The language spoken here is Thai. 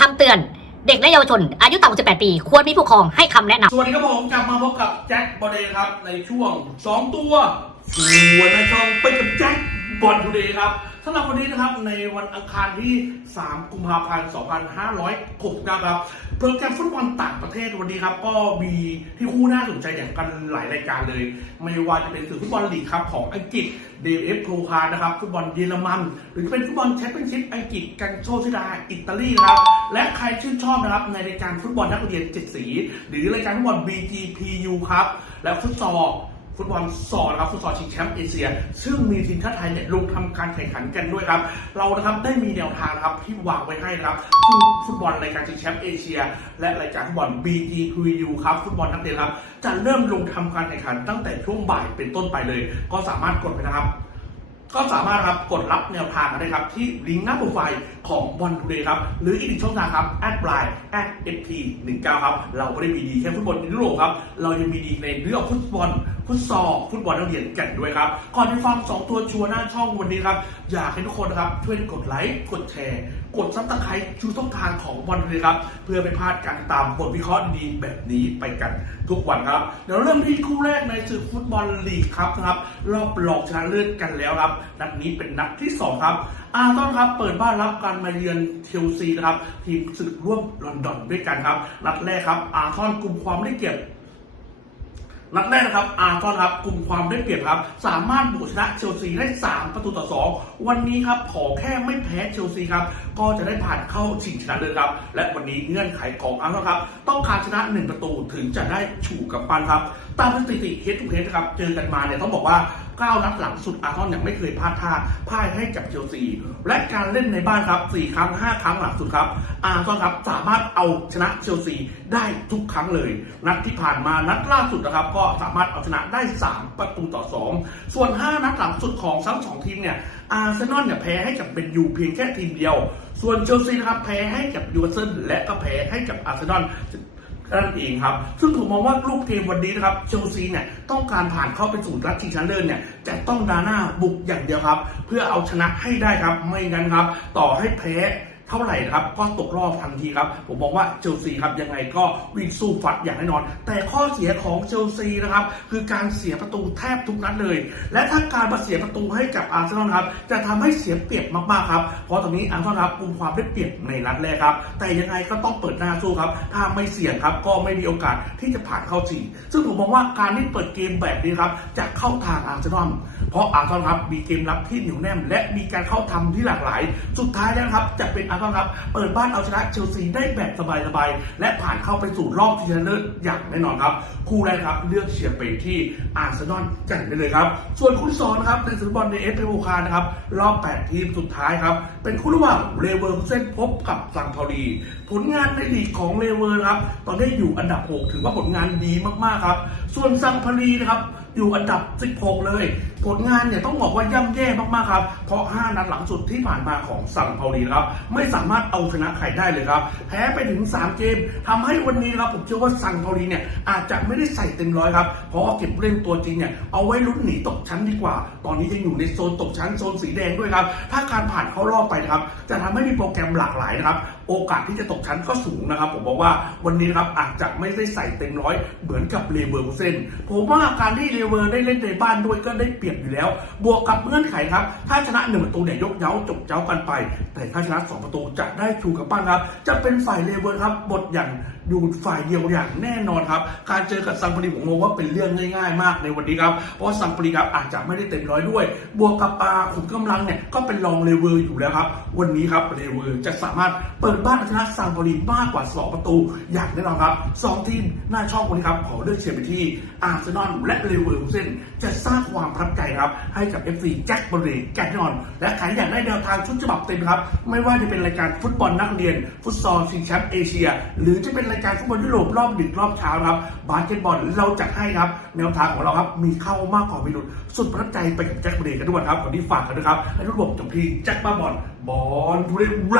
คำเตือนเด็กและเยาวชน อายุต่ำกว่า18 ปี ควรมีผู้ปกครองให้คำแนะนำ สวัสดีครับผมกลับมาพบกับแจ็คบอลเดย์ครับในช่วง 2 ตัวชวนนช่องไปกับแจ็คบอลทูเดย์ครับ สำหรับวันนี้นะครับในวันอังคารที่ 3 กุมภาพันธ์ 2569 ครับ โปรแกรมฟุตบอลต่างประเทศวันนี้ครับ ก็มีที่คู่น่าสนใจอย่างกันหลายรายการเลย ไม่ว่าจะเป็นสื่อฟุตบอลลีกครับของอังกฤษเดฟเอฟโปรคานะครับ ฟุตบอลเยอรมัน หรือจะเป็นฟุตบอลแชมเปี้ยนชิพอังกฤษกันโชชิดาอิตาลีนะครับ และใครชื่นชอบนะครับในรายการฟุตบอลนักเรียนเจ็ดสี หรือรายการฟุตบอล BGPU ครับ และฟุตซอล ฟุตบอลสอนะครับฟุตซอลชิงแชมป์เอเชีย ซึ่งมีทีมชาติไทยเนี่ยลงทำการแข่งขันกันด้วยครับ เรานะครับได้มีแนวทางครับที่วางไว้ให้นะครับคือฟุตบอลรายการชิงแชมป์เอเชีย และรายการฟุตบอล BGQU ครับฟุตบอลนักเรียนครับจะเริ่มลงทำการแข่งขันตั้งแต่ช่วงบ่ายเป็นต้นไปเลย ก็สามารถกดไปนะครับ ก็สามารถครับกดรับแนวทางกันได้ครับที่ลิงก์หน้าโปรไฟล์ของบอลทูเดย์ครับ หรืออีกหนึ่งช่องทางครับแอดไลน์แอดเอฟทีหนึ่งเก้าครับ เราไม่ได้มีดีแค่ฟุตบอลในยุโรปครับ เรายังมีดีในเรื่องฟุตบอล ฟุตซอลฟุตบอลนักเรียนกันด้วยครับ ก่อนที่ฟังสองตัวชัวร์หน้าช่องวันนี้ครับ อยากให้ทุกคนนะครับช่วยกดไลค์กดแชร์ กดซับสไครต์ชูช่องทางของบอลทูเดย์ครับ เพื่อไม่พลาดการตามบทวิเคราะห์ดีแบบนี้ไปกันทุกวันครับ เดี๋ยวเริ่มที่คู่แรกในศึกฟุตบอลลีกครับนะครับรอบรองชนะเลิศกันแล้วครับนัดนี้เป็นนัดที่ 2 ครับอาร์ตอนครับเปิดบ้านรับการมาเยือนเชลซีนะครับทีมศึกร่วมลอนดอนด้วยกันครับนัดแรกครับอาร์ตอนกลุ่มความได้เก็บนัดแรกนะครับ อาร์ตอนครับกลุ่มความได้เปรียบครับ สามารถบุกชนะเชลซีได้ 3 ประตูต่อ 2 วันนี้ครับ ขอแค่ไม่แพ้เชลซีครับ ก็จะได้ผ่านเข้าชิงชนะเลิศครับ และวันนี้เงื่อนไขของอาร์ตอนครับ ต้องการชนะ 1 ประตูถึงจะได้ฉู่กับปันครับ ตามสถิติเฮดทูเฮดครับ เจอกันมาเนี่ยต้องบอกว่า9 นัดหลังสุดอาร์ตอนยังไม่เคยพลาดท่าพ่ายให้กับเชลซีและการเล่นในบ้านครับ 4 ครั้ง 5 ครั้งหลังสุดครับ อาร์ตอนครับสามารถเอาชนะเชลซีได้ทุกครั้งเลย นัดที่ผ่านมานัดล่าสุดนะครับ ก็สามารถเอาชนะได้ 3 ประตูต่อ 2 ส่วน 5 นัดหลังสุดของทั้งสองทีมเนี่ยอาร์เซนอลเนี่ยแพ้ให้กับเป็นยูเพียงแค่ทีมเดียว ส่วนเชลซีนะครับแพ้ให้กับยูเวนตุสและก็แพ้ให้กับอาร์เซนอล นั่นเองครับ ซึ่งผมมองว่าลูกเกมวันนี้นะครับเชลซีเนี่ยต้องการผ่านเข้าไปสู่รัดชิงชนะเลิศเนี่ยจะต้องดาหน้าบุกอย่างเดียวครับ เพื่อเอาชนะให้ได้ครับไม่งั้นครับ ต่อให้แพ้ เท่าไหร่ครับก็ตกรอบทันทีครับ ผมมองว่าเชลซีครับยังไงก็วิ่งสู้ฟัดอย่างแน่นอน แต่ข้อเสียของเชลซีนะครับคือการเสียประตูแทบทุกนัดเลย และถ้าการมาเสียประตูให้กับอาร์เซนอลครับจะทำให้เสียเปรียบมากๆครับเพราะตรงนี้อาร์เซนอลครับกุมความได้เปรียบในนัดแรกครับแต่ยังไงก็ต้องเปิดหน้าสู้ครับถ้าไม่เสี่ยงครับก็ไม่มีโอกาสที่จะผ่านเข้าชิงซึ่งผมมองว่าการที่เปิดเกมแบบนี้ครับจะเข้าทางอาร์เซนอลเพราะอาร์เซนอลครับมีเกมรับที่เหนียวแน่นและมีการเข้าทำที่หลากหลาย สุดท้ายแล้วครับจะเป็นอาร์เซนอลครับ เปิดบ้านเอาชนะเชลซีได้แบบสบายๆ และผ่านเข้าไปสู่รอบชิงชนะเลิศอย่างแน่นอนครับ คู่แรกครับเลือกเชียร์ไปที่อาร์เซนอลกันไปเลยครับ ส่วนคู่ที่สองนะครับในศึกฟุตบอลในเอฟเอโคานะครับรอบ 8 ทีมสุดท้ายครับเป็นคู่ระหว่างเลเวอร์เซ่นพบกับซังพาวดีผลงานในลีกของเลเวอร์ครับตอนนี้อยู่อันดับ 6 ถือว่าผลงานดีมากๆครับ ส่วนซังพารีนะครับ อยู่อันดับ 16 เลย ผลงานเนี่ยต้องบอกว่าย่ำแย่มากๆครับ เพราะ 5 นัดหลังสุดที่ผ่านมาของสังเปาลีนะครับ ไม่สามารถเอาชนะใครได้เลยครับ แพ้ไปถึง 3 เกมทำให้วันนี้ครับผมเชื่อว่าสังเปาลีเนี่ยอาจจะไม่ได้ใส่เต็มร้อยครับ เพราะเก็บเล่นตัวจริงเนี่ยเอาไว้ลุ้นหนีตกชั้นดีกว่า ตอนนี้ยังอยู่ในโซนตกชั้นโซนสีแดงด้วยครับ ถ้าการผ่านเข้ารอบไปนะครับ จะทำให้มีโปรแกรมหลากหลายนะครับ โอกาสที่จะตกชั้นก็สูงนะครับ ผมบอกว่าวันนี้ครับอาจจะไม่ได้ใส่เต็มร้อยเหมือนกับเลเวอร์เซนผมว่าการที่เลเวอร์ได้เล่นในบ้านด้วยก็ได้เปรียบอยู่แล้ว บวกกับเงื่อนไขครับ ถ้าชนะหนึ่งประตูเนี่ยยกเย้าจบเจ้ากันไป แต่ถ้าชนะสองประตูจะได้ชูกับปั้นครับ จะเป็นฝ่ายเลเวอร์ครับบทอย่างอยู่ฝ่ายเดียวอย่างแน่นอนครับ การเจอกับซังปรีผมมองว่าเป็นเรื่องง่าย ๆ มากในวันนี้ครับ เพราะซังปรีครับอาจจะไม่ได้เต็มร้อยด้วย บวกกับปาขุมกำลังเนี่ยก็เป็นรองเลเวอร์อยู่แล้วครับ วันนี้ครับเลเวอร์จะสามารถเปิดบ้านชนะซังปรีมากกว่า 2 ประตู อย่างแน่นอนครับสองทีมหน้าช่องวันนี้ครับขอเลือกเชียร์ไปที่อาร์เซนอลและเลเวอร์คูเซนจะสร้างความประทับใจครับ ให้กับ FC แจ็คบอลเแกนนอน และใครอยากได้แนวทางชุดฉบับเต็มครับ ไม่ว่าจะเป็นรายการฟุตบอลนักเรียน ฟุตซอลชิงแชมป์เอเชีย หรือจะเป็นรายการฟุตบอลยุโรปรอบดึกรอบเช้าครับบาสเกตบอลเราจัดให้ครับแนวทางของเราครับมีเข้ามากกว่ามีหลุดสุดประทับใจไปกับแจ็คบอลเกันด้วยครับวันนี้ฝากกันด้วยครับให้ทุกคนจบที่แจ็คบ้าบอลบอลทุเรศไร